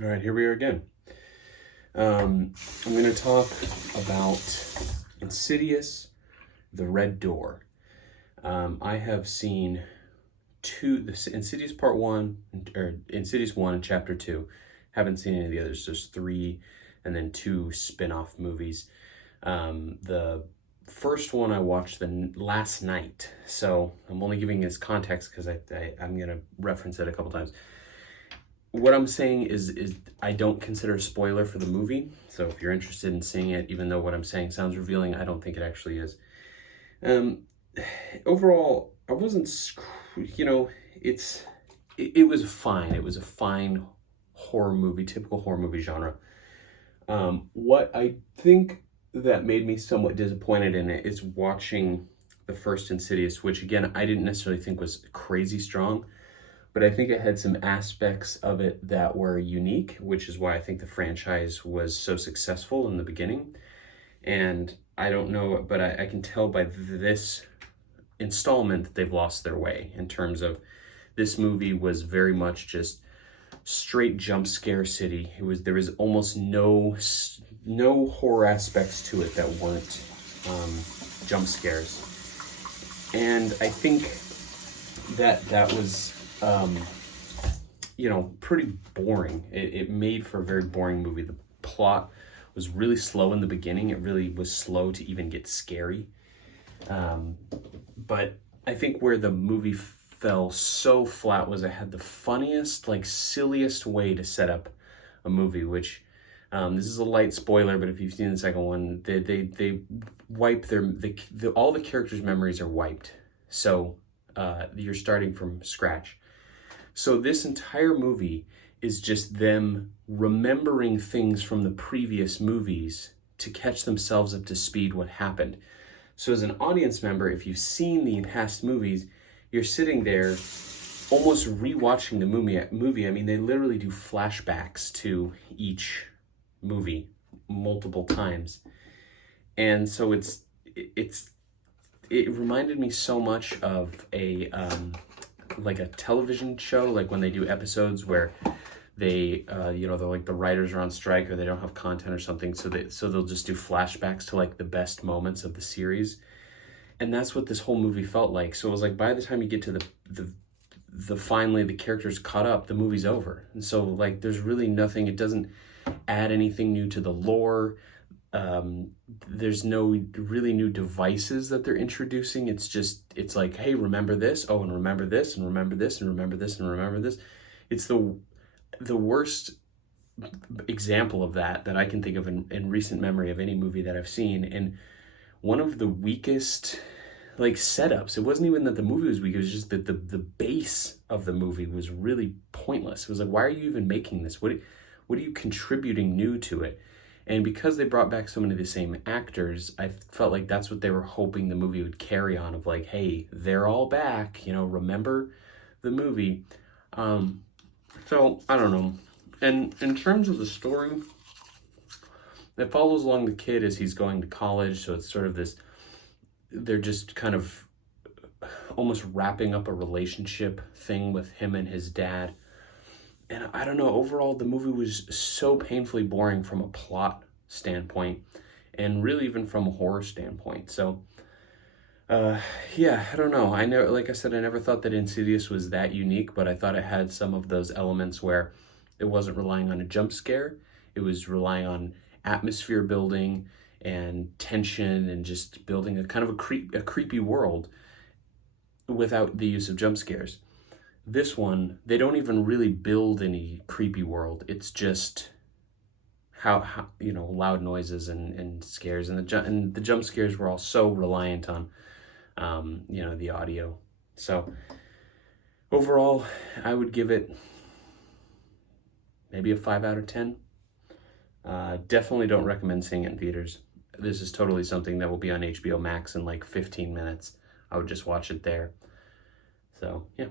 All right, here we are again. I'm going to talk about Insidious, The Red Door. I have seen Insidious Part 1, or Insidious 1 and Chapter 2. Haven't seen any of the others, just 3 and then 2 spin-off movies. The first one I watched last night, so I'm only giving this context because I'm going to reference it a couple times. What I'm saying is I don't consider a spoiler for the movie. So if you're interested in seeing it, even though what I'm saying sounds revealing, I don't think it actually is. Overall, I wasn't, it was fine. It was a fine horror movie, typical horror movie genre. What I think that made me somewhat disappointed in it is watching the first Insidious, which again, I didn't necessarily think was crazy strong. But I think it had some aspects of it that were unique, which is why I think the franchise was so successful in the beginning. And I don't know, but I can tell by this installment that they've lost their way in terms of this movie was very much just straight jump scare city. There was almost no horror aspects to it that weren't jump scares. And I think that was pretty boring. It made for a very boring movie. The plot was really slow in the beginning. It really was slow to even get scary. But I think where the movie fell so flat was it had the funniest, silliest way to set up a movie, which this is a light spoiler, but if you've seen the second one, they wipe all the characters' memories are wiped. So you're starting from scratch. So this entire movie is just them remembering things from the previous movies to catch themselves up to speed what happened. So as an audience member, if you've seen the past movies, you're sitting there almost rewatching the movie. I mean, they literally do flashbacks to each movie multiple times. And so it reminded me so much of a television show, like when they do episodes where they're like the writers are on strike or they don't have content or something, so they'll just do flashbacks to the best moments of the series. And that's what this whole movie felt like. So it was by the time you get to the finally the characters caught up, the movie's over. And so there's really nothing, it doesn't add anything new to the lore. There's no really new devices that they're introducing. It's like, hey, remember this? Oh, and remember this, and remember this, and remember this, and remember this. It's the worst example of that I can think of in recent memory of any movie that I've seen. And one of the weakest setups. It wasn't even that the movie was weak, it was just that the base of the movie was really pointless. It was like, why are you even making this? What are you contributing new to it? And because they brought back so many of the same actors, I felt like that's what they were hoping the movie would carry on of hey, they're all back, remember the movie. So I don't know. And in terms of the story, it follows along the kid as he's going to college. So it's sort of this, they're just kind of almost wrapping up a relationship thing with him and his dad. And I don't know, overall, the movie was so painfully boring from a plot standpoint and really even from a horror standpoint. So, I don't know. Like I said, I never thought that Insidious was that unique, but I thought it had some of those elements where it wasn't relying on a jump scare. It was relying on atmosphere building and tension and just building a kind of a creepy world without the use of jump scares. This one, they don't even really build any creepy world. It's just how loud noises and scares, and the jump scares were all so reliant on the audio. So overall, I would give it maybe a 5 out of 10. Definitely don't recommend seeing it in theaters. This is totally something that will be on HBO Max in 15 minutes. I would just watch it there. So yeah.